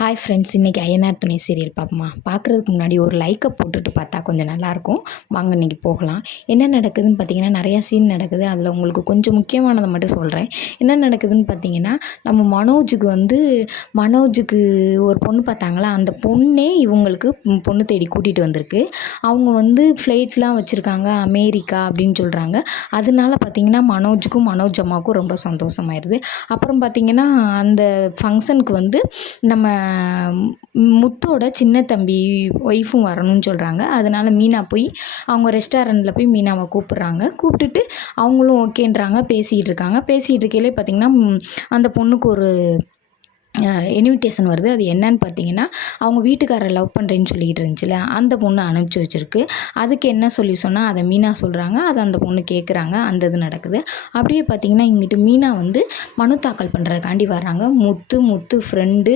Hi friends, இன்றைக்கி ஐயனார் துணை serial பார்ப்போமா? பார்க்குறதுக்கு முன்னாடி ஒரு லைக்கை போட்டுட்டு பார்த்தா கொஞ்சம் நல்லாயிருக்கும். வாங்க இன்றைக்கி போகலாம். என்ன நடக்குதுன்னு பார்த்தீங்கன்னா, நிறையா சீன் நடக்குது. அதில் உங்களுக்கு கொஞ்சம் முக்கியமானதை மட்டும் சொல்கிறேன். என்ன நடக்குதுன்னு பார்த்தீங்கன்னா, நம்ம மனோஜுக்கு ஒரு பொண்ணு பார்த்தாங்களா, அந்த பொண்ணே இவங்களுக்கு பொண்ணு தேடி கூட்டிகிட்டு வந்திருக்கு. அவங்க ஃப்ளைட்லாம் வச்சுருக்காங்க, அமெரிக்கா அப்படின்னு சொல்கிறாங்க. அதனால பார்த்தீங்கன்னா, மனோஜ் அம்மாவுக்கும் ரொம்ப சந்தோஷமாயிருது. அப்புறம் பார்த்தீங்கன்னா, அந்த ஃபங்க்ஷனுக்கு நம்ம முத்தோட சின்ன தம்பி ஒய்ஃபும் வரணும்னு சொல்கிறாங்க. அதனால் மீனா போய் அவங்க ரெஸ்டாரண்ட்டில் போய் மீனாவை கூப்பிட்டுட்டு அவங்களும் ஓகேன்றாங்க. பேசிகிட்டு இருக்காங்க. பேசிகிட்டு இருக்கையிலே பார்த்திங்கன்னா, அந்த பொண்ணுக்கு ஒரு இன்விடேஷன் வருது. அது என்னன்னு பார்த்தீங்கன்னா, அவங்க வீட்டுக்காரரை லவ் பண்ணுறேன்னு சொல்லிக்கிட்டு இருந்துச்சுல, அந்த பொண்ணு அனுப்பிச்சி வச்சுருக்கு. அதுக்கு என்ன சொன்னால் அதை மீனா சொல்கிறாங்க. அதை அந்த பொண்ணு கேட்குறாங்க. அந்த இது நடக்குது. அப்படியே பார்த்தீங்கன்னா, இங்கிட்டு மீனா மனு தாக்கல் பண்ணுறதுக்காண்டி வர்றாங்க. முத்து ஃப்ரெண்டு,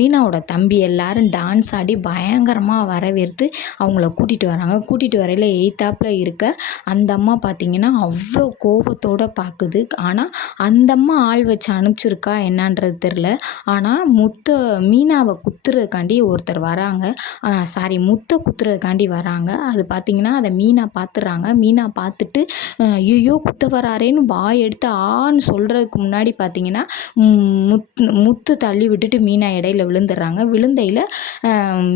மீனாவோட தம்பி எல்லாரும் டான்ஸ் ஆடி பயங்கரமாக வரவேற்று அவங்கள கூட்டிகிட்டு வராங்க. கூட்டிகிட்டு வரையில் எய்த்தாப்பில் இருக்க அந்த அம்மா பார்த்திங்கன்னா அவ்வளோ கோபத்தோடு பார்க்குது. ஆனால் அந்த அம்மா ஆள் வச்சு அனுப்பிச்சிருக்கா என்னன்றது தெரில. ஆனால் மீனாவை குத்துறதுக்காண்டி ஒருத்தர் வராங்க. முத்தை குத்துறதுக்காண்டி வராங்க. அது பார்த்திங்கன்னா அதை மீனா பார்த்துடுறாங்க. மீனா பார்த்துட்டு ஐயோ குத்த வராரேன்னு வாய் எடுத்து ஆன்னு சொல்கிறதுக்கு முன்னாடி பார்த்திங்கன்னா, முத்து தள்ளி விட்டுட்டு மீனா இடையில விழுந்துடுறாங்க. விழுந்தையில்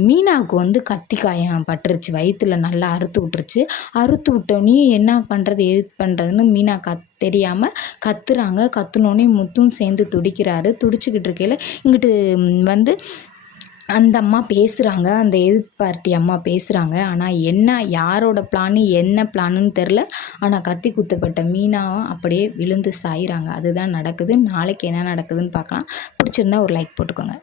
மீனாவுக்கு கத்தி காயம் பட்டுருச்சு. வயிற்றுல நல்லா அறுத்து விட்டுருச்சு. அறுத்து விட்டோன்னே என்ன பண்ணுறது எது பண்ணுறதுன்னு மீனா தெரியாமல் கத்துறாங்க. கத்துனோடனே முத்தும் சேர்ந்து துடிக்கிறாரு. துடிச்சுக்கிட்டு இருக்கையில் இங்கிட்டு அந்த அம்மா பேசுகிறாங்க. அந்த எதிர்ப்பு பார்ட்டி அம்மா பேசுகிறாங்க. ஆனால் யாரோட பிளானு என்ன பிளானுன்னு தெரில. ஆனால் கத்தி குத்தப்பட்ட மீனாவும் அப்படியே விழுந்து சாயிறாங்க. அதுதான் நடக்குது. நாளைக்கு என்ன நடக்குதுன்னு பார்க்கலாம். பிடிச்சிருந்தா ஒரு லைக் போட்டுக்கோங்க.